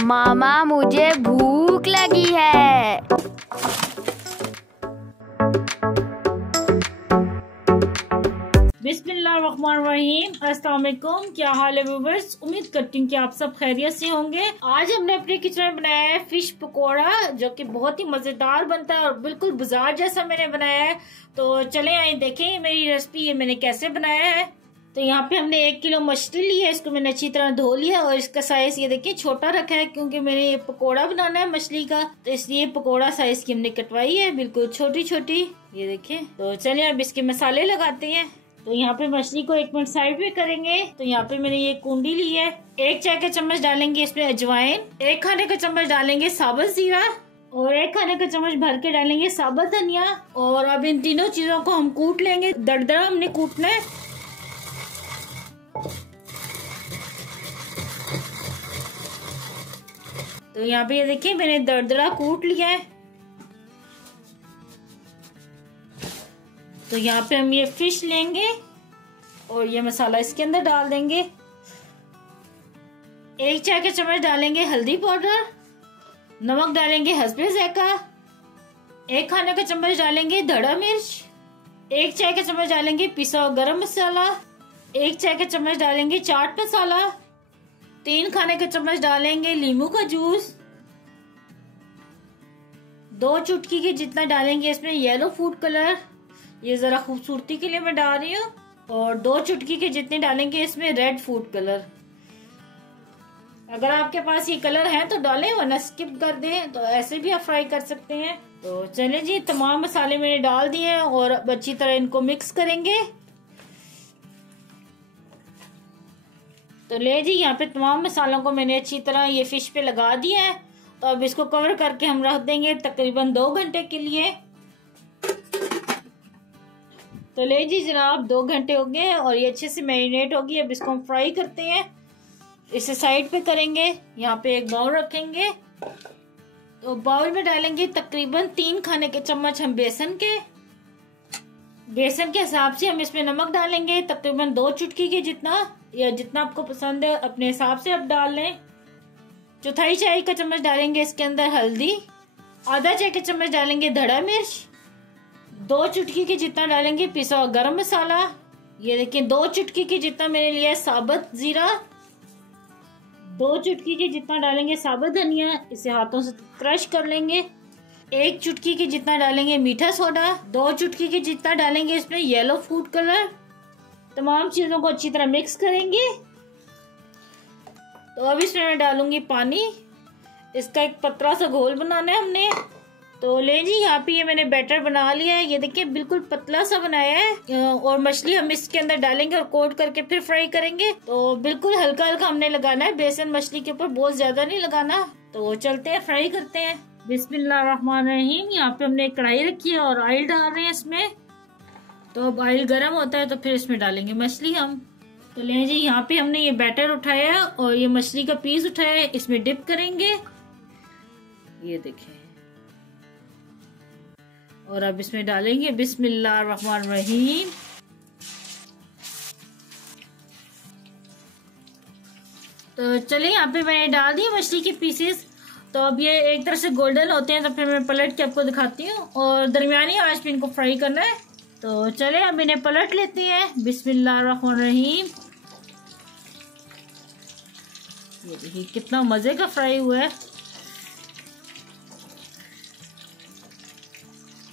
मामा मुझे भूख लगी है। बिस्मिल्लाहिर्रहमानिर्रहीम। अस्सलाम वालेकुम। क्या हाल है व्यूअर्स? उम्मीद करती हूँ कि आप सब खैरियत से होंगे। आज हमने अपने किचन में बनाया है फिश पकोड़ा, जो कि बहुत ही मजेदार बनता है और बिल्कुल बाजार जैसा मैंने बनाया है। तो चले आए देखें मेरी रेसिपी ये मैंने कैसे बनाया है। तो यहाँ पे हमने 1 किलो मछली ली है, इसको मैंने अच्छी तरह धो लिया और इसका साइज ये देखिए छोटा रखा है, क्योंकि मैंने ये पकोड़ा बनाना है मछली का, तो इसलिए पकोड़ा साइज की हमने कटवाई है, बिल्कुल छोटी छोटी। ये देखिए। तो चलिए अब इसके मसाले लगाते हैं। तो यहाँ पे मछली को 1 मिनट साइड पे करेंगे। तो यहाँ पे मैंने ये कुंडी ली है। 1 चाय का चम्मच डालेंगे इसमें अजवाइन, 1 खाने का चम्मच डालेंगे साबुत जीरा और 1 खाने का चम्मच भर के डालेंगे साबुत धनिया। और अब इन तीनों चीजों को हम कूट लेंगे, दरदरा हमने कूटना है। तो यहाँ पे ये देखिए मैंने दरदरा कूट लिया है। तो यहाँ पे हम ये फिश लेंगे और ये मसाला इसके अंदर डाल देंगे। 1 चाय का चम्मच डालेंगे हल्दी पाउडर, नमक डालेंगे हस्बे ज़ायका, 1 खाने का चम्मच डालेंगे धड़ा मिर्च, 1 चाय का चम्मच डालेंगे पिसा हुआ गरम मसाला, 1 चाय का चम्मच डालेंगे चाट मसाला, 3 खाने का चम्मच डालेंगे नींबू का जूस, 2 चुटकी के जितना डालेंगे इसमें येलो फूड कलर, ये जरा खूबसूरती के लिए मैं डाल रही हूँ, और 2 चुटकी के जितने डालेंगे इसमें रेड फूड कलर। अगर आपके पास ये कलर है तो डालें, वरना स्किप कर दें, तो ऐसे भी आप फ्राई कर सकते हैं। तो चले जी, तमाम मसाले मैंने डाल दिए हैं और अब अच्छी तरह इनको मिक्स करेंगे। तो ले जी, यहाँ पे तमाम मसालों को मैंने अच्छी तरह ये फिश पे लगा दिया है। तो अब इसको कवर करके हम रख देंगे तकरीबन 2 घंटे के लिए। तो ले जी जनाब, 2 घंटे हो गए और ये अच्छे से मैरिनेट होगी। अब इसको हम फ्राई करते हैं, इसे साइड पे करेंगे। यहाँ पे एक बाउल रखेंगे, तो बाउल में डालेंगे तकरीबन 3 खाने के चम्मच हम बेसन के हिसाब से हम इसमें नमक डालेंगे, तकरीबन 2 चुटकी के जितना, या जितना आपको पसंद है अपने हिसाब से आप डाल लें। 1/4 चाय का चम्मच डालेंगे इसके अंदर हल्दी, आधा चाय का चम्मच डालेंगे धड़ा मिर्च, 2 चुटकी के जितना डालेंगे पिसा हुआ गरम मसाला। ये देखिए 2 चुटकी के जितना मैंने लिया है साबुत जीरा, 2 चुटकी के जितना डालेंगे साबुत धनिया, इसे हाथों से क्रश कर लेंगे। 1 चुटकी के जितना डालेंगे मीठा सोडा, 2 चुटकी के जितना डालेंगे इसमें येलो फूड कलर। तमाम चीजों को अच्छी तरह मिक्स करेंगे। तो अब इसमें मैं डालूंगी पानी, इसका एक पतला सा घोल बनाना है हमने। तो ले जी, यहाँ पे ये मैंने बैटर बना लिया है, ये देखिए बिल्कुल पतला सा बनाया है। और मछली हम इसके अंदर डालेंगे और कोट करके फिर फ्राई करेंगे। तो बिल्कुल हल्का हल्का हमने लगाना है बेसन मछली के ऊपर, बहुत ज्यादा नहीं लगाना। तो चलते हैं फ्राई करते हैं। बिस्मिल्लाहिर्रहमानिर्रहीम। यहाँ पे हमने कढ़ाई रखी है और ऑयल डाल रहे हैं इसमें। तो अब ऑयल गर्म होता है तो फिर इसमें डालेंगे मछली हम। तो ले जी, यहाँ पे हमने ये बैटर उठाया और ये मछली का पीस उठाया है, इसमें डिप करेंगे। ये देखें, और अब इसमें डालेंगे बिस्मिल्लाहिर्रहमानिर्रहीम। तो चलिए, यहाँ पे मैंने डाल दिए मछली के पीसेस। तो अब ये एक तरह से गोल्डन होते हैं तो फिर मैं पलट के आपको दिखाती हूँ, और दरमियानी आंच पे इनको फ्राई करना है। तो चले अब इन्हें पलट लेते हैं। बिस्मिल्लाहिर्रहमानिर्रहीम। ये देखिए कितना मजे का फ्राई हुआ है।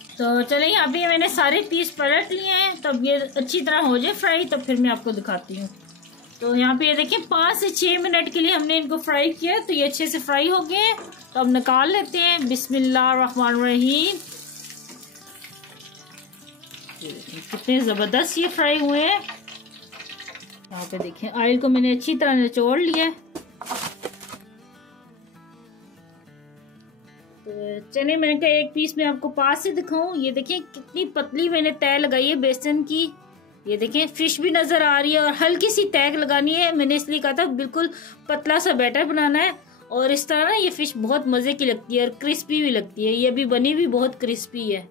तो चले, यहाँ पे मैंने सारे पीस पलट लिए हैं। तो अब ये अच्छी तरह हो जाए फ्राई तो फिर मैं आपको दिखाती हूँ। तो यहाँ पे ये देखिए 5 से 6 मिनट के लिए हमने इनको फ्राई किया, तो ये अच्छे से फ्राई हो गए। तो अब निकाल लेते हैं। बिस्मिल्लाहिर्रहमानिर्रहीम। कितने जबरदस्त ये फ्राई हुए हैं। यहाँ पे देखिए ऑयल को मैंने अच्छी तरह निचोड़ लिया। तो चने मैंने कहा एक पीस में आपको पास से दिखाऊं। ये देखिए कितनी पतली मैंने तय लगाई है बेसन की। ये देखिए फिश भी नजर आ रही है और हल्की सी तय लगानी है। मैंने इसलिए कहा था बिल्कुल पतला सा बैटर बनाना है, और इस तरह ना ये फिश बहुत मजे की लगती है और क्रिस्पी भी लगती है। ये भी बनी भी बहुत क्रिस्पी है।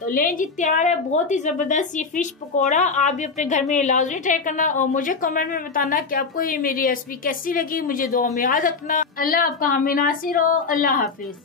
तो लें जी, तैयार है बहुत ही जबरदस्त ये फिश पकौड़ा। आप भी अपने घर में लाजमी ट्राई करना और मुझे कमेंट में बताना कि आपको ये मेरी रेसिपी कैसी लगी। मुझे दुआ में याद रखना। अल्लाह आपका हामी नासिर हो। अल्लाह हाफिज।